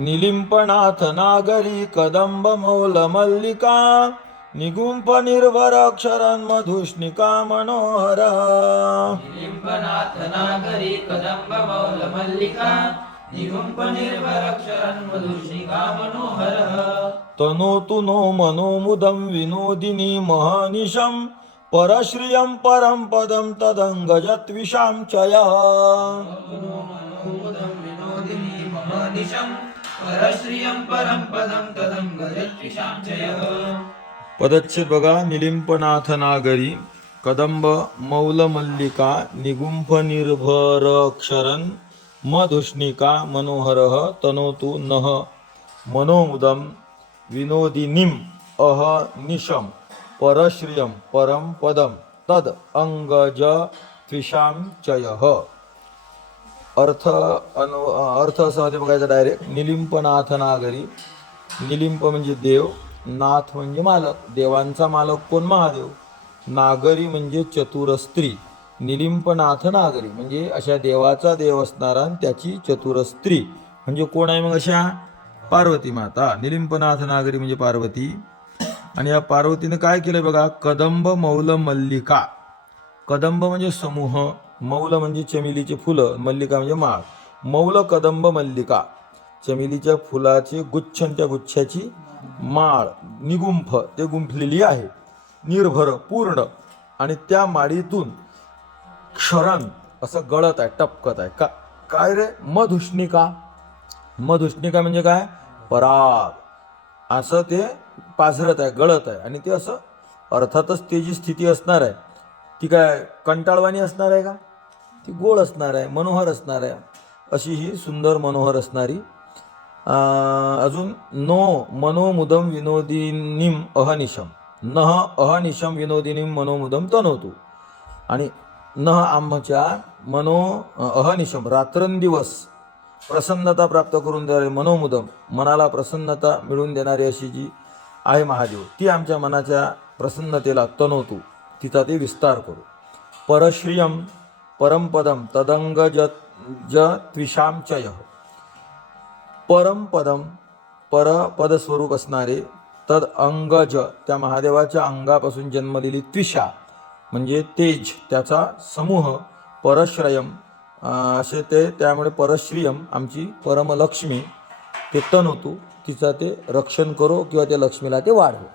निलिंपनाथ नागरी कदंब मौल मल्लिका निगुंप निर्भर अक्षरन मधुष्णिका मनोहर। लिंबनाथ नागरी कदंब मौल मल्लिका निगुंप निर्भरक्षरन् मधुशिका मनोहर। तनोतु नो मनोमुदं विनोदिनी महनिशं परश्रियं परं पदं तदङ्गजत्विषां च यः मनोमुदं विनोदिनी महनिशं परश्रियं परं पदं तदङ्गजत्विषां पदच्छेद बघा निलिंपनाथ नागरी कदंब मौलमल्लिका निगुंफ निर्भरक्षरन मधुष्णिका मनोहर तनोतु नह मनोमुदम विनोदिनीम अह निशम परश्रियम परम पदम तद अंगज त्विषाम चयः। अर्थ अनु अर्थ असा म्हणजे बघायचं डायरेक्ट निलिंपनाथ नागरी. निलिंप म्हणजे देव. नाथ म्हणजे मालक. देवांचा मालक कोण? महादेव. नागरी म्हणजे चतुर स्त्री. निलिंपनाथ नागरी. म्हणजे अशा देवाचा देव असणारा आणि त्याची चतुर स्त्री. म्हणजे कोण आहे मग अशा? पार्वती माता. निलिंपनाथ नागरी म्हणजे पार्वती. आणि या पार्वतीनं काय केलं बघा? कदंब मौल मल्लिका. कदंब म्हणजे समूह. मौल म्हणजे चमेलीचे फुलं मल्लिका म्हणजे माळ. मौल कदंब मल्लिका. चमेलीच्या फुलाचे गुच्छ त्या गुच्छाची माळ. निगुंफ ते गुंफलेली आहे. निर्भर पूर्ण. आणि त्या माळीतून क्षरण असं गळत आहे टपकत आहे. का काय रे? मधुष्णिका. मधुष्णिका म्हणजे काय? पराग. असं ते पाझरत आहे गळत आहे. आणि ते असं अर्थातच त्याची स्थिती असणार आहे ती काय कंटाळवाणी असणार आहे का? ती गोड असणार आहे मनोहर असणार आहे अशी ही सुंदर मनोहर असणारी. अजून नो मनोमुदम विनोदिनीम अहनिशम नह अहनिशम विनोदिनीम मनोमुदम तनवतो आणि नह आमच्या मनो अहनिशम रात्रंदिवस प्रसन्नता प्राप्त करून देणारे मनोमुदम मनाला प्रसन्नता मिळवून देणारी अशी जी आहे महादेव ती आमच्या मनाच्या प्रसन्नतेला तनवतो तिचा ते विस्तार करू. परश्रियम परमपदम तदंग ज ज त्विषाम परमपदम परपदस्वरूप असणारे तद अंगज त्या महादेवाच्या अंगापासून जन्मलेली त्विषा म्हणजे तेज त्याचा समूह परश्रयम असे ते त्यामुळे परश्रियम आमची परमलक्ष्मी ते तन होतो तिचा ते रक्षण करो किंवा त्या लक्ष्मीला ते वाढवो.